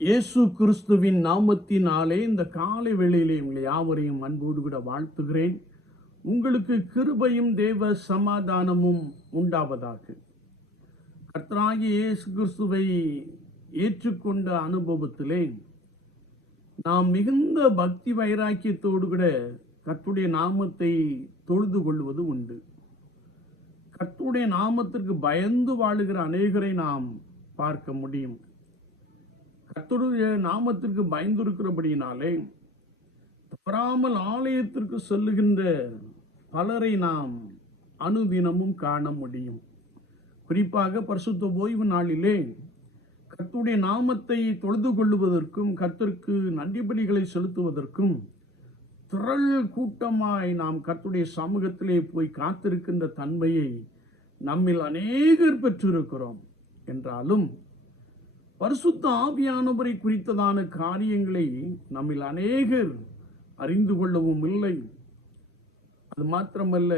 இயேசு கிறிஸ்துவின் நாமத்தினாலே இந்த காலை வேளையிலே உங்களை யாவரையும் அன்போடு கூட வாழ்த்துகிறேன். உங்களுக்கு கிருபையும் தேவ சமாதானமும் உண்டாவதாக. கர்த்தராகி இயேசு கிறிஸ்துவை ஏற்றுக்கொண்ட அனுபவத்திலே நாம் மிகுந்த பக்தி வைராக்கியத்தோடு கூட கர்த்துடைய நாமத்தை தொழுது கொள்வது உண்டு. கர்த்துடைய நாமத்திற்கு பயந்து வாழுகிற அநேகரை நாம் பார்க்க முடியும். கத்தருடைய நாமத்திற்கு பயந்திருக்கிறபடியினாலே தவறாமல் ஆலயத்திற்கு செல்லுகின்ற பலரை நாம் அனுதினமும் காண முடியும். குறிப்பாக பரிசுத்த ஓய்வு நாளிலே கத்துடைய நாமத்தை தொழுது கொள்ளுவதற்கும் கத்திற்கு நன்றிபடிகளை செலுத்துவதற்கும் திரள் கூட்டமாய் நாம் கத்துடைய சமூகத்திலே போய் காத்திருக்கின்ற தன்மையை நம்மில் அநேகர் பெற்றிருக்கிறோம். என்றாலும் பரிசுத்த ஆவியானவரை குறித்ததான காரியங்களை நம்மில் அநேகர் அறிந்து கொள்ளவும் இல்லை. அது மாத்திரமல்ல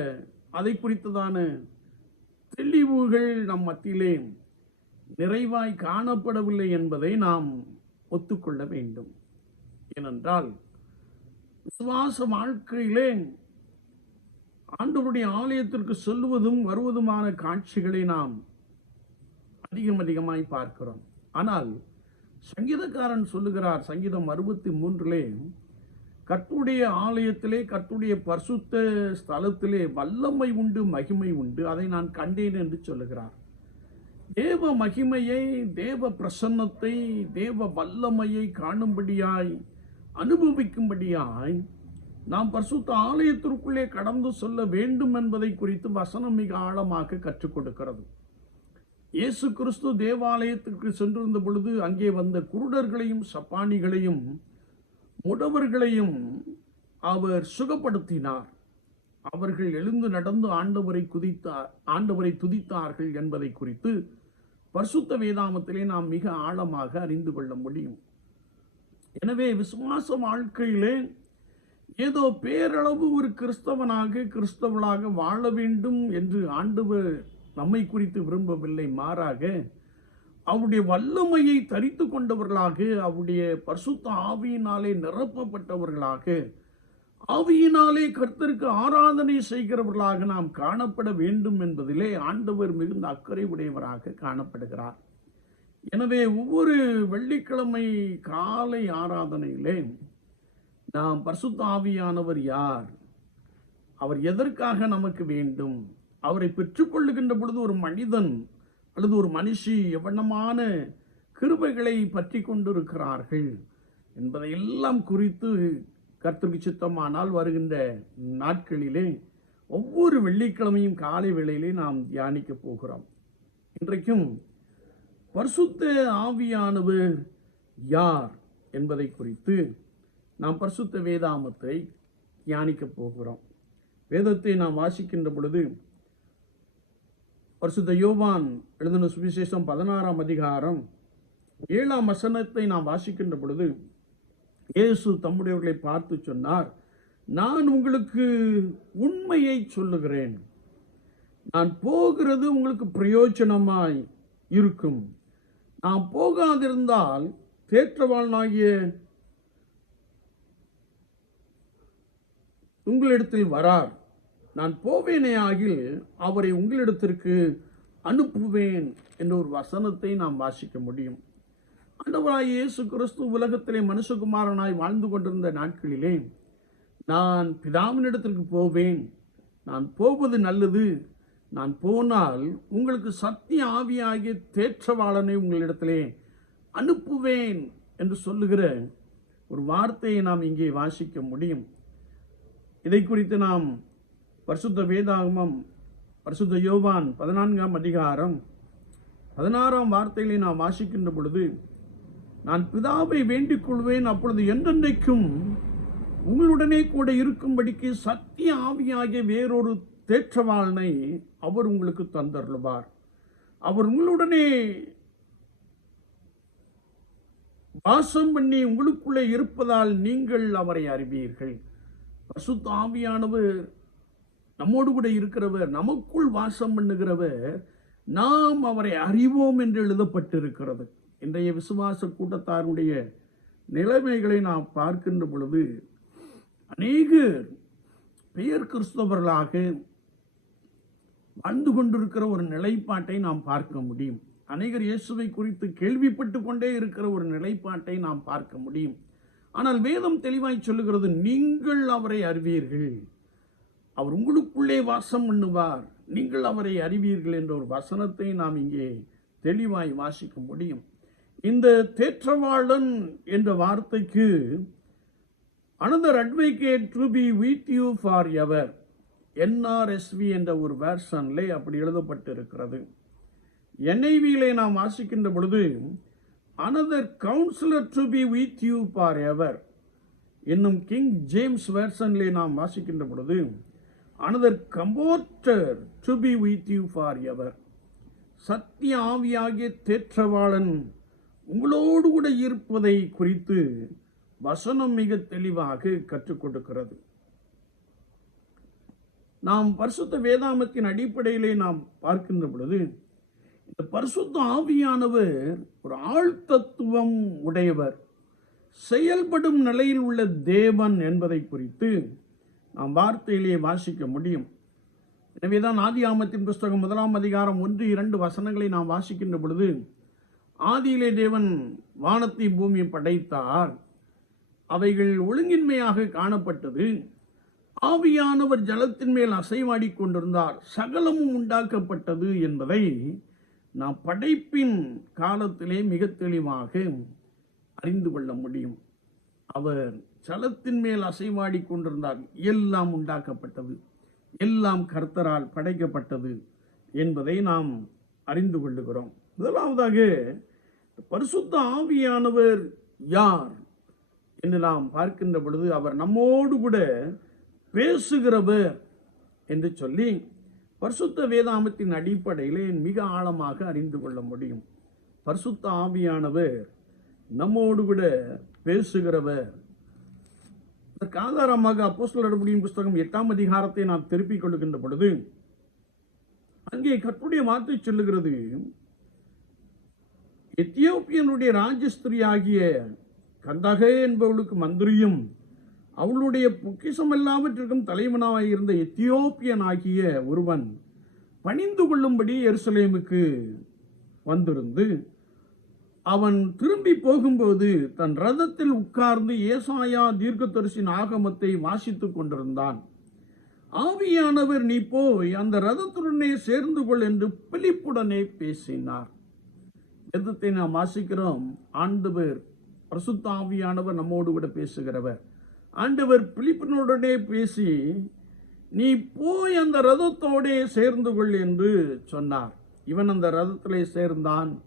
அதை குறித்ததான தெளிவுகள் நம் மத்தியிலே நிறைவாய் காணப்படவில்லை என்பதை நாம் ஒத்துக்கொள்ள வேண்டும். ஏனென்றால் விசுவாச வாழ்க்கையிலே ஆண்டவருடைய ஆலயத்திற்கு செல்வதும் வருவதுமான காட்சிகளை நாம் அதிகம் அதிகமாய் பார்க்கிறோம். ஆனால் சங்கீதக்காரன் சொல்லுகிறார் சங்கீதம் அறுபத்தி மூன்றிலே கர்த்துடைய ஆலயத்திலே கர்த்துடைய பரிசுத்த ஸ்தலத்திலே வல்லமை உண்டு மகிமை உண்டு. அதை நான் கண்டேன் என்று சொல்லுகிறார். தேவ மகிமையை தேவ பிரசன்னத்தை தேவ வல்லமையை காணும்படியாய் அனுபவிக்கும்படியாய் நாம் பரிசுத்த ஆலயத்திற்குள்ளே கடந்து சொல்ல வேண்டும் என்பதை குறித்து வசனம் மிக ஆழமாக கற்றுக் கொடுக்கிறது. இயேசு கிறிஸ்து தேவாலயத்திற்கு சென்றிருந்த பொழுது அங்கே வந்த குருடர்களையும் சப்பானிகளையும் முடவர்களையும் அவர் சுகப்படுத்தினார். அவர்கள் எழுந்து நடந்து ஆண்டவரை குதித்தார் ஆண்டவரை துதித்தார்கள் என்பதை குறித்து பரிசுத்த வேதாமத்திலே நாம் மிக ஆழமாக அறிந்து கொள்ள முடியும். எனவே விசுவாச வாழ்க்கையிலே ஏதோ பேரளவு ஒரு கிறிஸ்தவனாக கிறிஸ்தவளாக வாழ வேண்டும் என்று ஆண்டவர் நம்மை குறித்து விரும்பவில்லை மாறாக அவருடைய வல்லமையை தரித்து கொண்டவர்களாக அவருடைய பரிசுத்த ஆவியினாலே நிரப்பப்பட்டவர்களாக ஆவியினாலே கர்த்தருக்கு ஆராதனை செய்கிறவர்களாக நாம் காணப்பட வேண்டும் என்பதிலே ஆண்டவர் மிகுந்த அக்கறை உடையவராக காணப்படுகிறார். எனவே ஒவ்வொரு வெள்ளிக்கிழமை காலை ஆராதனையிலே நாம் பரிசுத்த ஆவியானவர் யார்? அவர் எதற்காக நமக்கு வேண்டும்? அவரை பெற்றுக்கொள்ளுகின்ற பொழுது ஒரு மனிதன் அல்லது ஒரு மனுஷி எவ்வளமான கிருபைகளை பற்றி கொண்டிருக்கிறார்கள் என்பதையெல்லாம் குறித்து கர்த்தருக்கு சித்தமானால் வருகின்ற நாட்களிலே ஒவ்வொரு வெள்ளிக்கிழமையும் காலை வேளையிலே நாம் தியானிக்க போகிறோம். இன்றைக்கும் பரிசுத்த ஆவியானவர் யார் என்பதை குறித்து நாம் பரிசுத்த வேதாமத்தை தியானிக்க போகிறோம். வேதத்தை நாம் வாசிக்கின்ற பொழுது பரிசுத்த யோவான் எழுதின சுவிசேஷம் பதினாறாம் அதிகாரம் ஏழாம் வசனத்தை நாம் வாசிக்கின்ற பொழுது இயேசு தம்முடையவர்களை பார்த்து சொன்னார் நான் உங்களுக்கு உண்மையை சொல்லுகிறேன். நான் போகிறது உங்களுக்கு பிரயோஜனமாய் இருக்கும். நான் போகாதிருந்தால் தேற்றவாளனாகிய உங்களிடத்தில் வரார். நான் போவேனே ஆகில் அவரை உங்களிடத்திற்கு அனுப்புவேன் என்ற ஒரு வசனத்தை நாம் வாசிக்க முடியும். ஆண்டவராய் இயேசு கிறிஸ்து உலகத்திலே மனுஷகுமாரனாய் வாழ்ந்து கொண்டிருந்த நாட்களிலே நான் பிதாவினிடத்திற்கு போவேன். நான் போவது நல்லது. நான் போனால் உங்களுக்கு சத்திய ஆவியாகிய தேற்றவாளனை உங்களிடத்திலே அனுப்புவேன் என்று சொல்லுகிற ஒரு வார்த்தையை நாம் இங்கே வாசிக்க முடியும். இதை குறித்து நாம் பரிசுத்த வேதாகமம் பரிசுத்த யோவான் பதினான்காம் அதிகாரம். பதினாறாம் வார்த்தைகளை நாம் வாசிக்கின்ற பொழுது நான் பிதாவை வேண்டிக் கொள்வேன் அப்பொழுது என்றென்றைக்கும் உங்களுடனே கூட இருக்கும்படிக்கு சத்திய ஆவியாகிய வேறொரு தேற்றவாளனை அவர் உங்களுக்கு தந்தருள்வார். அவர் உங்களுடனே வாசம் பண்ணி உங்களுக்குள்ளே இருப்பதால் நீங்கள் அவரை அறிவீர்கள். பசுத்த ஆவியானவர் நம்மோடு கூட இருக்கிறவர் நமக்குள் வாசம் பண்ணுகிறவர் நாம் அவரை அறிவோம் என்று எழுதப்பட்டிருக்கிறது. இன்றைய விசுவாச கூட்டத்தாருடைய நிலைமைகளை நாம் பார்க்கின்ற பொழுது அநேக பெயர் கிறிஸ்தவர்களாக வாழ்ந்து கொண்டிருக்கிற ஒரு நிலைப்பாட்டை நாம் பார்க்க முடியும். அநேகர் இயேசுவை குறித்து கேள்விப்பட்டு கொண்டே இருக்கிற ஒரு நிலைப்பாட்டை நாம் பார்க்க முடியும். ஆனால் வேதம் தெளிவாய் சொல்லுகிறது நீங்கள் அவரை அறிவீர்கள். அவர் உங்களுக்குள்ளே வாசம் பண்ணுவார். நீங்கள் அவரை அறிவீர்கள் என்ற ஒரு வசனத்தை நாம் இங்கே தெளிவாய் வாசிக்க முடியும். இந்த தேற்றவாளன் என்ற வார்த்தைக்கு another advocate to be with you forever எவர். என்ஆர்எஸ்வி என்ற ஒரு வேர்ஷன்லே அப்படி எழுதப்பட்டிருக்கிறது. என்ஐவியிலே நாம் வாசிக்கின்ற பொழுது another counsellor to be with you forever எவர். என்னும் கிங் ஜேம்ஸ் வேர்ஷன்லே நாம் வாசிக்கின்ற பொழுது another comforter to be with you forever எவர் சத்திய ஆவியாகிய தேற்றவாளன் உங்களோடு கூட இருப்பதை குறித்து வசனம் மிக தெளிவாக கற்றுக் கொடுக்கிறது. நாம் பரிசுத்த வேதாமத்தின் அடிப்படையிலே நாம் பார்க்கின்ற பொழுது இந்த பரிசுத்த ஆவியானவர் ஒரு ஆழ்தத்துவம் உடையவர் செயல்படும் நிலையில் உள்ள தேவன் என்பதை குறித்து நாம் வார்த்தையிலேயே வாசிக்க முடியும். எனவேதான் ஆதியாமத்தின் புஸ்தகம் முதலாம் அதிகாரம் ஒன்று இரண்டு வசனங்களை நாம் வாசிக்கின்ற பொழுது ஆதியிலே தேவன் வானத்தை பூமியை படைத்தார். அவைகள் ஒழுங்கின்மையாக காணப்பட்டது. ஆவியானவர் ஜலத்தின் மேல் அசைவாடிக் கொண்டிருந்தார். சகலமும் உண்டாக்கப்பட்டது என்பதை நாம் படைப்பின் காலத்திலே மிக தெளிவாக அறிந்து கொள்ள முடியும். அவர் ஜலத்தின் மேல் அசைவாடிக் கொண்டிருந்தார். எல்லாம் உண்டாக்கப்பட்டது. எல்லாம் கர்த்தரால் படைக்கப்பட்டது என்பதை நாம் அறிந்து கொள்ளுகிறோம். முதலாவதாக பரிசுத்த ஆவியானவர் யார் என்று நாம் பார்க்கின்ற பொழுது அவர் நம்மோடு கூட பேசுகிறவர் என்று சொல்லி பரிசுத்த வேதாமத்தின் அடிப்படையிலே மிக ஆழமாக அறிந்து கொள்ள முடியும். பரிசுத்த ஆவியானவர் நம்மோடு கூட பேசுகிறவர் இதற்கு ஆதாரமாக அப்போஸ்டல் நடவடிக்கையின் புஸ்தகம் எட்டாம் அதிகாரத்தை நாம் திருப்பிக் கொள்ளுகின்ற பொழுது அங்கே கற்புடைய வார்த்தை சொல்லுகிறது. எத்தியோப்பியனுடைய ராஜஸ்திரி ஆகிய கந்தகே என்பவளுக்கு மந்திரியும் அவளுடைய பொக்கிஷம் எல்லாவற்றிற்கும் தலைவனாக இருந்த எத்தியோப்பியன் ஆகிய ஒருவன் பணிந்து கொள்ளும்படி எருசலேமுக்கு வந்திருந்து அவன் திரும்பி போகும்போது தன் ரதத்தில் உட்கார்ந்து ஏசாயா தீர்க்கதரிசின் ஆகமத்தை வாசித்துக் கொண்டிருந்தான். ஆவியானவர் நீ போய் அந்த ரதத்துடனே சேர்ந்து கொள் என்று பிலிப்புடனே பேசினார். எதத்தை நாம் வாசிக்கிறோம். ஆண்டவர் பிரசுத்த ஆவியானவர் நம்மோடு கூட பேசுகிறவர். ஆண்டவர் பிலிப்பினுடனே பேசி நீ போய் அந்த ரதத்தோடே சேர்ந்து கொள் என்று சொன்னார். இவன் அந்த ரதத்திலே சேர்ந்தான்.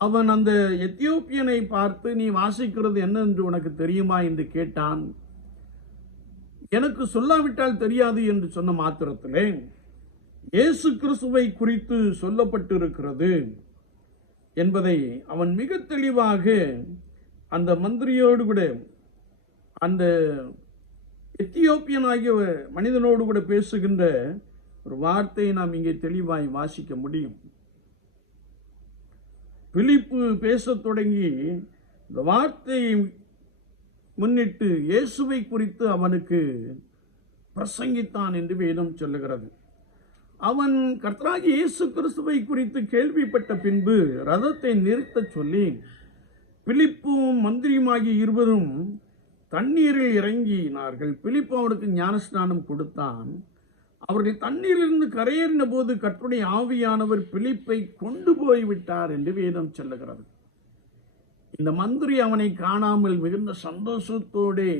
அவன் அந்த எத்தியோப்பியனை பார்த்து நீ வாசிக்கிறது என்ன என்று உனக்கு தெரியுமா? என்று கேட்டான். எனக்கு சொல்லாவிட்டால் தெரியாது என்று சொன்ன மாத்திரத்திலே இயேசு கிறிஸ்துவை குறித்து சொல்லப்பட்டிருக்கிறது என்பதை அவன் மிக தெளிவாக அந்த மந்திரியோடு கூட அந்த எத்தியோப்பியன் ஆகிய மனிதனோடு கூட பேசுகின்ற ஒரு வார்த்தையை நாம் இங்கே தெளிவாய் வாசிக்க முடியும். பிலிப்பு பேசத் தொடங்கி இந்த வார்த்தையை முன்னிட்டு இயேசுவை குறித்து அவனுக்கு பிரசங்கித்தான் என்று வேதம் சொல்லுகிறது. அவன் கர்த்தராகி இயேசு கிறிஸ்துவை குறித்து கேள்விப்பட்ட பின்பு ரதத்தை நிறுத்தச் சொல்லி பிலிப்பும் மந்திரியுமாகி இருவரும் தண்ணீரில் இறங்கினார்கள். பிலிப்பு அவனுக்கு ஞானஸ்நானம் கொடுத்தான். அவர்கள் தண்ணீரிலிருந்து கரையேறின போது கற்றுடைய ஆவியானவர் பிலிப்பை கொண்டு போய் விட்டார் என்று வேதம் சொல்லுகிறது. இந்த மந்திரி அவனை காணாமல் மிகுந்த சந்தோஷத்தோடே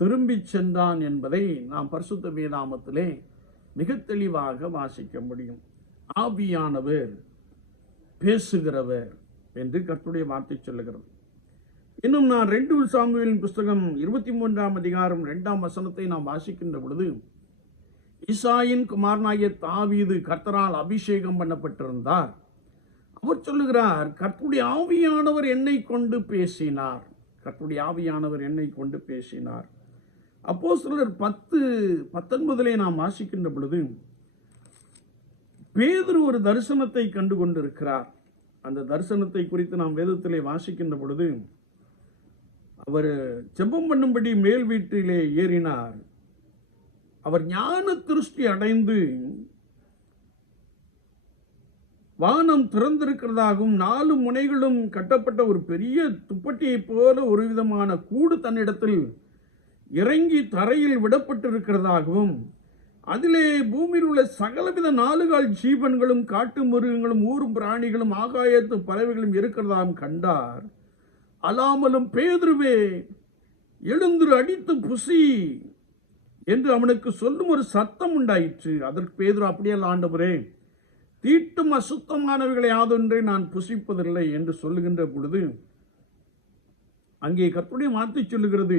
திரும்பி சென்றான் என்பதை நாம் பரிசுத்த வேதாமத்திலே மிக தெளிவாக வாசிக்க முடியும். ஆவியானவர் பேசுகிறவர் என்று கற்றுடைய வார்த்தை சொல்லுகிறது. இன்னும் நான் ரெண்டு சாமுவேலின் புஸ்தகம் இருபத்தி மூன்றாம் அதிகாரம் ரெண்டாம் வசனத்தை நாம் வாசிக்கின்ற பொழுது ஈசாயின் குமாரனாகிய தாவீது கர்த்தரால் அபிஷேகம் பண்ணப்பட்டிருந்தார். அவர் சொல்லுகிறார் கர்த்துடைய ஆவியானவர் என்னை கொண்டு பேசினார். கர்த்துடைய ஆவியானவர் என்னை கொண்டு பேசினார். அப்போ சிலர் பத்து பத்தொன்பதிலே நாம் வாசிக்கின்ற பொழுது பேதுரு ஒரு தரிசனத்தை கண்டு கொண்டிருக்கிறார். அந்த தரிசனத்தை குறித்து நாம் வேதத்திலே வாசிக்கின்ற பொழுது அவர் ஜெபம் பண்ணும்படி மேல் வீட்டிலே ஏறினார். அவர் ஞான திருஷ்டி அடைந்து வானம் திறந்திருக்கிறதாகவும் நாலு முனைகளும் கட்டப்பட்ட ஒரு பெரிய துப்பட்டியைப் போல ஒரு விதமான கூடு தன்னிடத்தில் இறங்கி தரையில் விடப்பட்டிருக்கிறதாகவும் அதிலே பூமியில் உள்ள சகலவித நாலுகால் ஜீவன்களும் காட்டு மிருகங்களும் ஊரும் பிராணிகளும் ஆகாயத்து பறவைகளும் இருக்கிறதாகவும் கண்டார். அலாமலும் பேதுருவே எழுந்துரு அடித்து புசி. என்று அவனுக்கு சொல்லும் ஒரு சத்தம் உண்டாயிற்று. அதற்கு பேதுரு அப்படியல்ல ஆண்டவரே தீட்டும் அசுத்தமானவர்களை யாதொன்றை நான் புசிப்பதில்லை என்று சொல்லுகின்ற பொழுது அங்கே கற்புடைய மாற்றி சொல்லுகிறது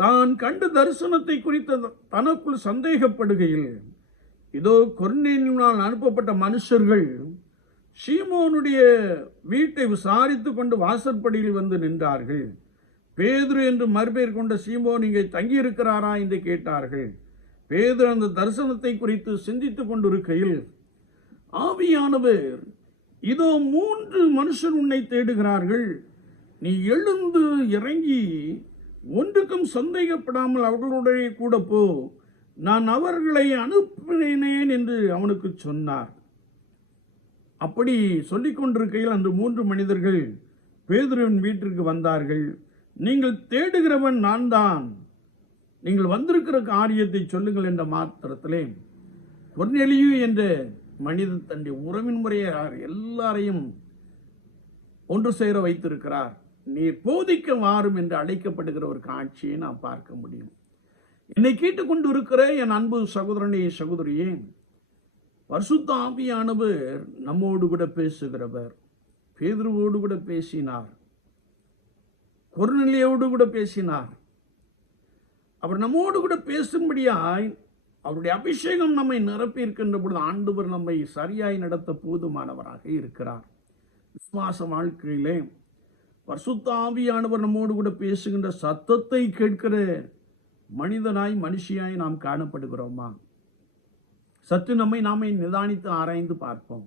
தான் கண்டு தரிசனத்தை குறித்த தனக்குள் சந்தேகப்படுகையில் இதோ கொர்னேனினால் அனுப்பப்பட்ட மனுஷர்கள் சீமோனுடைய வீட்டை விசாரித்து கொண்டு வாசற்படியில் வந்து நின்றார்கள். பேதுரு என்று மறுபெயர் கொண்ட சீமோன் இங்கே தங்கியிருக்கிறாரா என்று கேட்டார்கள். பேதுரு அந்த தரிசனத்தை குறித்து சிந்தித்து கொண்டிருக்கையில் ஆவியானவர் இதோ மூன்று மனுஷர் உன்னை தேடுகிறார்கள். நீ எழுந்து இறங்கி ஒன்றுக்கும் சந்தேகப்படாமல் அவர்களுடைய கூட போ. நான் அவர்களை அனுப்பினேன் என்று அவனுக்கு சொன்னார். அப்படி சொல்லிக் கொண்டிருக்கையில் அந்த மூன்று மனிதர்கள் பேதுருவின் வீட்டிற்கு வந்தார்கள். நீங்கள் தேடுகிறவன் நான் தான் நீங்கள் வந்திருக்கிற காரியத்தை சொல்லுங்கள் என்ற மாத்திரத்திலே பொன்னெலியு என்ற மனிதன் தன்னுடைய உறவின் முறையார் எல்லாரையும் ஒன்று சேர வைத்திருக்கிறார். நீர் போதிக்க வாரும் என்று அழைக்கப்படுகிற ஒரு காட்சியை நாம் பார்க்க முடியும். என்னை கேட்டுக்கொண்டு இருக்கிற என் அன்பு சகோதரனே சகோதரியே. பரிசுத்த ஆவியானவர் நம்மோடு கூட பேசுகிறவர். பேதுருவோடு கூட பேசினார். கொர்நிலையோடு கூட பேசினார். அவர் நம்மோடு கூட பேசும்படியாய் அவருடைய அபிஷேகம் நம்மை நிரப்பி இருக்கின்ற பொழுது ஆண்டவர் நம்மை சரியாய் நடத்த போதுமானவராக இருக்கிறார். விசுவாச வாழ்க்கையிலே பரிசுத்த ஆவியானவர் நம்மோடு கூட பேசுகின்ற சத்தத்தை கேட்கிற மனிதனாய் மனுஷியாய் நாம் காணப்படுகிறோமா? சற்று நம்மை நாமே நிதானித்து ஆராய்ந்து பார்ப்போம்.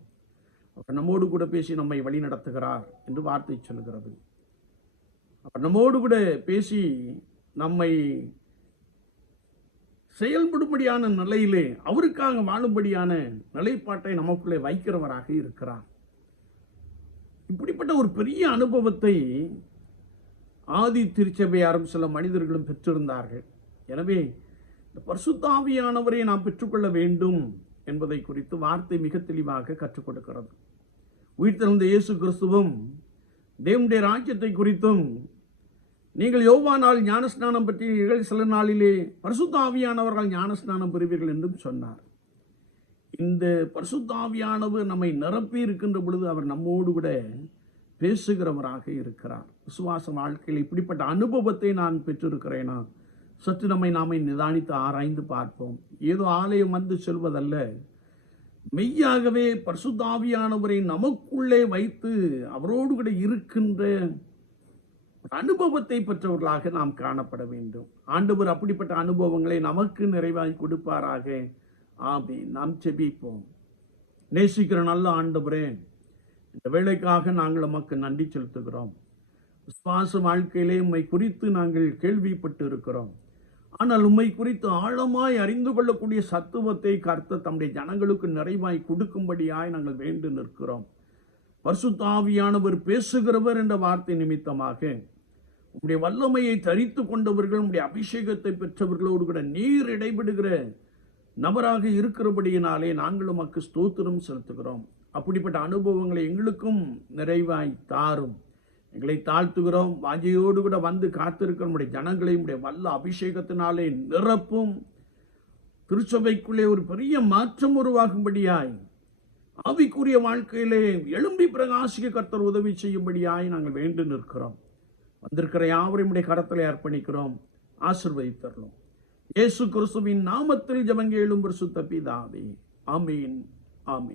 அவர் நம்மோடு கூட பேசி நம்மை வழி நடத்துகிறார் என்று வார்த்தை சொல்கிறது நம்மோடு கூட பேசி நம்மை செயல்படும்படியான நிலையிலே அவருக்காக வாழும்படியான நிலைப்பாட்டை நமக்குள்ளே வைக்கிறவராக இருக்கிறார். இப்படிப்பட்ட ஒரு பெரிய அனுபவத்தை ஆதி திருச்சபையாரும் சில மனிதர்களும் பெற்றிருந்தார்கள். எனவே இந்த பர்சுத்தாவியானவரை நாம் பெற்றுக்கொள்ள வேண்டும் என்பதை குறித்து வார்த்தை மிக தெளிவாக கற்றுக் கொடுக்கிறது. உயிர்த்தெழுந்த இயேசு கிறிஸ்துவும் தேவனுடைய ராஜ்யத்தை குறித்தும் நீங்கள் யோவானால் ஞானஸ்நானம் பற்றி சில நாளிலே பரிசுத்தாவியானவர்கள் ஞானஸ்நானம் பெறுவீர்கள் என்றும் சொன்னார். இந்த பரிசுத்தாவியானவர் நம்மை நிரப்பி இருக்கின்ற பொழுது அவர் நம்மோடு கூட பேசுகிறவராக இருக்கிறார். விசுவாச வாழ்க்கையில் இப்படிப்பட்ட அனுபவத்தை நான் பெற்றிருக்கிறேனா? சற்று நம்மை நாமே நிதானித்து ஆராய்ந்து பார்ப்போம். ஏதோ ஆலயம் வந்து செல்வதல்ல. மெய்யாகவே பரிசுத்தாவியானவரை நமக்குள்ளே வைத்து அவரோடு கூட இருக்கின்ற அனுபவத்தை பெற்றவர்களாக நாம் காணப்பட வேண்டும். ஆண்டவர் அப்படிப்பட்ட அனுபவங்களை நமக்கு நிறைவாய் கொடுப்பாராக. ஆமே நாம் செபிப்போம் நேசிக்கிற நல்ல ஆண்டவரே இந்த வேலைக்காக நாங்கள் உமக்கு நன்றி செலுத்துகிறோம். விசுவாச வாழ்க்கையிலே உம்மை குறித்து நாங்கள் கேள்விப்பட்டு இருக்கிறோம் ஆனால் உம்மை குறித்து ஆழமாய் அறிந்து கொள்ளக்கூடிய சத்துவத்தை கர்த்த தம்முடைய ஜனங்களுக்கு நிறைவாய் கொடுக்கும்படியாய் நாங்கள் வேண்டு நிற்கிறோம். பரிசுத்தாவியானவர் பேசுகிறவர் என்ற வார்த்தை நிமித்தமாக உங்களுடைய வல்லமையை தரித்து கொண்டவர்கள் உங்களுடைய அபிஷேகத்தை பெற்றவர்களோடு கூட நீர் இடைபெடுகிற நபராக இருக்கிறபடியினாலே நாங்கள் உமக்கு ஸ்தோத்திரம் செலுத்துகிறோம். அப்படிப்பட்ட அனுபவங்களை எங்களுக்கும் நிறைவாய் தாரும். எங்களை தாழ்த்துகிறோம். வாஞ்சையோடு கூட வந்து காத்திருக்கிற நம்முடைய ஜனங்களை உடைய வல்ல அபிஷேகத்தினாலே நிரப்பும். திருச்சபைக்குள்ளே ஒரு பெரிய மாற்றம் உருவாகும்படியாய் ஆவிக்குரிய வாழ்க்கையிலே எழும்பி பிரகாசிக்க கர்த்தர் உதவி செய்யும்படியாய் நாங்கள் வேண்டு நிற்கிறோம். வந்திருக்கிற யாவரையும் உடைய கரத்தில் அர்ப்பணிக்கிறோம் ஆசிர்வதித்தரணும். இயேசு கிறிஸ்துவின் நாமத்தில் ஜபங்கேளும் பரிசுத்த பிதாவே. ஆமீன் ஆமீன்.